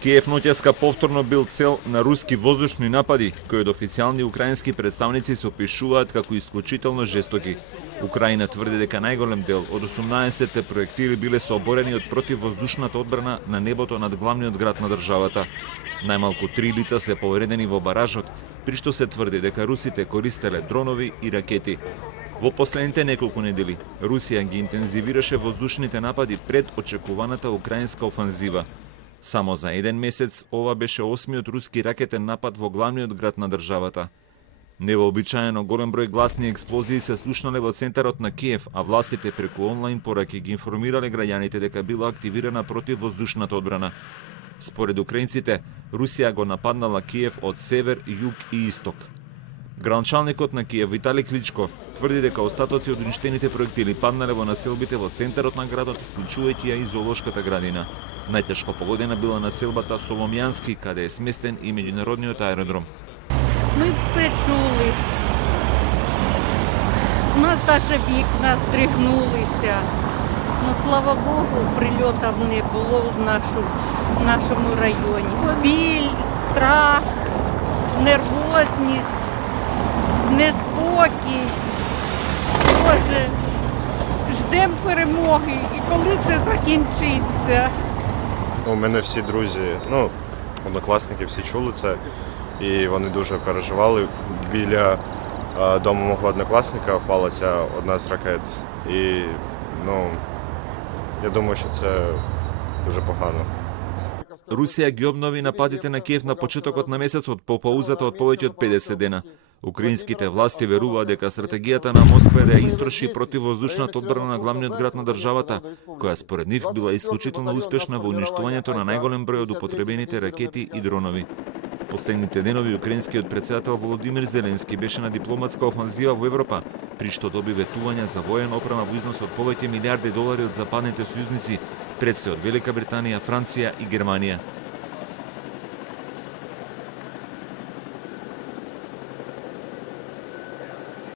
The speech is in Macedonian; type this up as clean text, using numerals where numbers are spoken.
Киев ноќеска повторно бил цел на руски воздушни напади, кои од официјални украински представници се опишуваат како исклучително жестоки. Украина тврди дека најголем дел од 18 проектили биле сооборени од противвоздушната одбрана на небото над главниот град на државата. Најмалку 3 лица се повредени во баражот, при што се тврди дека русите користеле дронови и ракети. Во последните неколку недели, Русија ги интензивираше воздушните напади пред очекуваната украинска офанзива. Само за еден месец ова беше 8-миот руски ракетен напад во главниот град на државата. Невообичаено голем број гласни експлозии се слушнале во центарот на Киев, а властите преку онлайн пораки ги информирале граѓаните дека била активирана противвоздушната одбрана. Според украинците, Русија го нападнала Киев од север, југ и исток. Градоначалникот на Киев Витали Кличко тврди дека остатоци од уништените проектили паднале во населбите во центарот на градот, вклучувајќи ја и зоолошката градина. Најтешко погодена била населбата Соломјански, каде е сместен и меѓународниот аеродром. Ми все чули. У нас даже вікна здригнулися. Но, слава Богу, прильотів не було в нашому районі. Біль, страх, нервозність, неспокій. Боже, ждемо перемоги. І коли це закінчиться? У мене всі друзі, однокласники, всі чули це. І вони дуже переживали. Біля дому мого однокласника впала ця одна з ракет. І, я думаю, що це дуже погано. Русија ги обнови нападите на Киев на почетокот на месецот по паузата од повеќе од 50 дена. Украинските власти веруваат дека стратегијата на Москва е да ја истроши противвоздушната одбрана на главниот град на државата, која според нив била исклучително успешна во уништувањето на најголем број од употребените ракети и дронови. Последните денови украинскиот претседател Володимир Зеленски беше на дипломатска офанзива во Европа, при што доби ветувања за воена опрема во износ од повеќе милиарди долари од западните сојузници, пред се од Велика Британија, Франција и Германија.